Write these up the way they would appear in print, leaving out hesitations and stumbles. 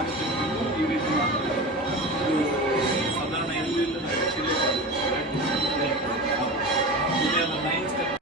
ಜಾಗತಿಕ ಈ ರೀತಿ ಮಾಡ್ತಾರೆ. ಇದು ಸಾಧಾರಣ ಎಲ್ಲೂ ಇಲ್ಲ ಚಿಲ್ಲಿ ನೈನ್ ಸ್ಟೆಪ್.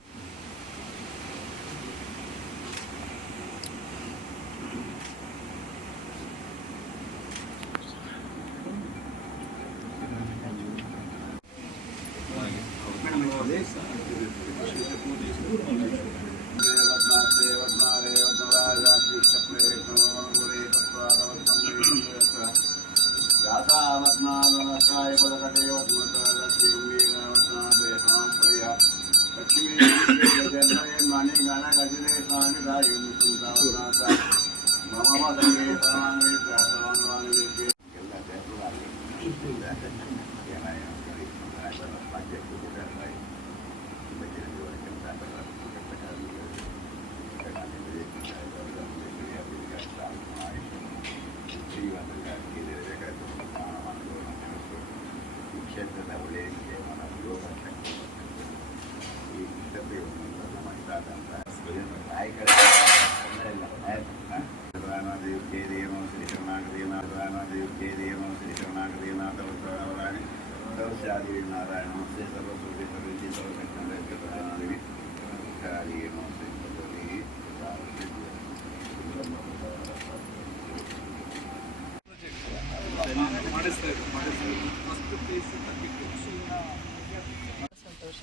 ಸಂತೋಷ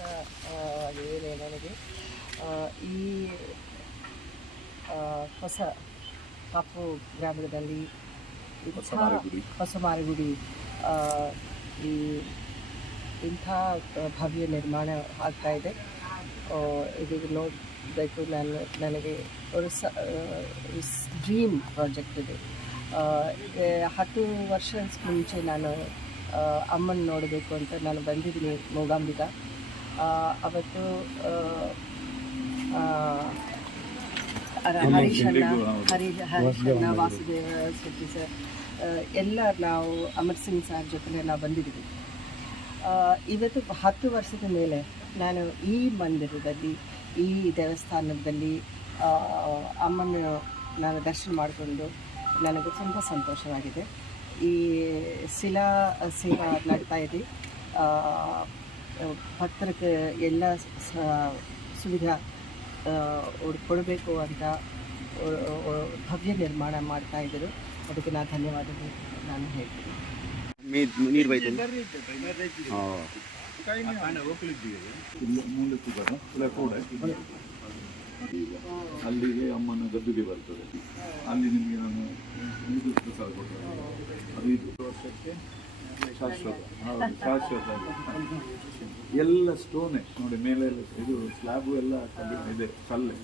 ಆಗಿದೆ ನನಗೆ. ಈ ಹೊಸ ಕಾಪು ಗ್ರಾಮದಲ್ಲಿ ಹೊಸ ಮಾರಿಗುಡಿ ಈ ಇಂಥ ಭವ್ಯ ನಿರ್ಮಾಣ ಆಗ್ತಾಯಿದೆ. ಇದು ನೋಡಬೇಕು. ನನಗೆ ಒಂದು ಡ್ರೀಮ್ ಪ್ರಾಜೆಕ್ಟ್ ಇದೆ. 10 ವರ್ಷ ಮುಂಚೆ ನಾನು ಅಮ್ಮನ ನೋಡಬೇಕು ಅಂತ ನಾನು ಬಂದಿದ್ದೀನಿ ಮೂಗಾಂಬಿಕ. ಅವತ್ತು ಹರೀಶಣ್ಣ, ವಾಸುದೇವ ಶೆಟ್ಟಿ ಸರ್ ಎಲ್ಲ ನಾವು ಅಮರ್ ಸಿಂಗ್ ಸರ್ ಜೊತೆ ನಾವು ಬಂದಿದ್ದೀವಿ. ಇವತ್ತು 10 ವರ್ಷದ ಮೇಲೆ ನಾನು ಈ ಮಂದಿರದಲ್ಲಿ, ಈ ದೇವಸ್ಥಾನದಲ್ಲಿ ಅಮ್ಮನ ನಾನು ದರ್ಶನ ಮಾಡಿಕೊಂಡು ನನಗೆ ತುಂಬ ಸಂತೋಷವಾಗಿದೆ. ಈ ಶಿಲಾ ಸೇವಾ ನಡ್ತಾ ಇದೆ. ಭಕ್ತರಿಗೆ ಎಲ್ಲ ಸುವಿಧಾ ಕೊಡಬೇಕು ಅಂತ ಭವ್ಯ ನಿರ್ಮಾಣ ಮಾಡ್ತಾಯಿದ್ದರು. ಅದಕ್ಕೆ ನಾನು ಧನ್ಯವಾದಗಳು ನಾನು ಹೇಳ್ತೀನಿ. ಅಲ್ಲಿಗೆ ಅಮ್ಮನ ಗದ್ದುಗೆ ಬರ್ತದೆ. ಅಲ್ಲಿ ನಿಮಗೆ ನಾನು ಇದು ಪ್ರಸಾದ ಕೊಡ್ತೇನೆ. ಅದು 5 ವರ್ಷಕ್ಕೆ ಶಾಶ್ವತ. ಶಾಶ್ವತ ಎಲ್ಲ ಸ್ಟೋನೆ ನೋಡಿ, ಮೇಲೆ ಇದು ಸ್ಲ್ಯಾಬು ಎಲ್ಲ ಇದೆ, ಕಲ್ಲೇ.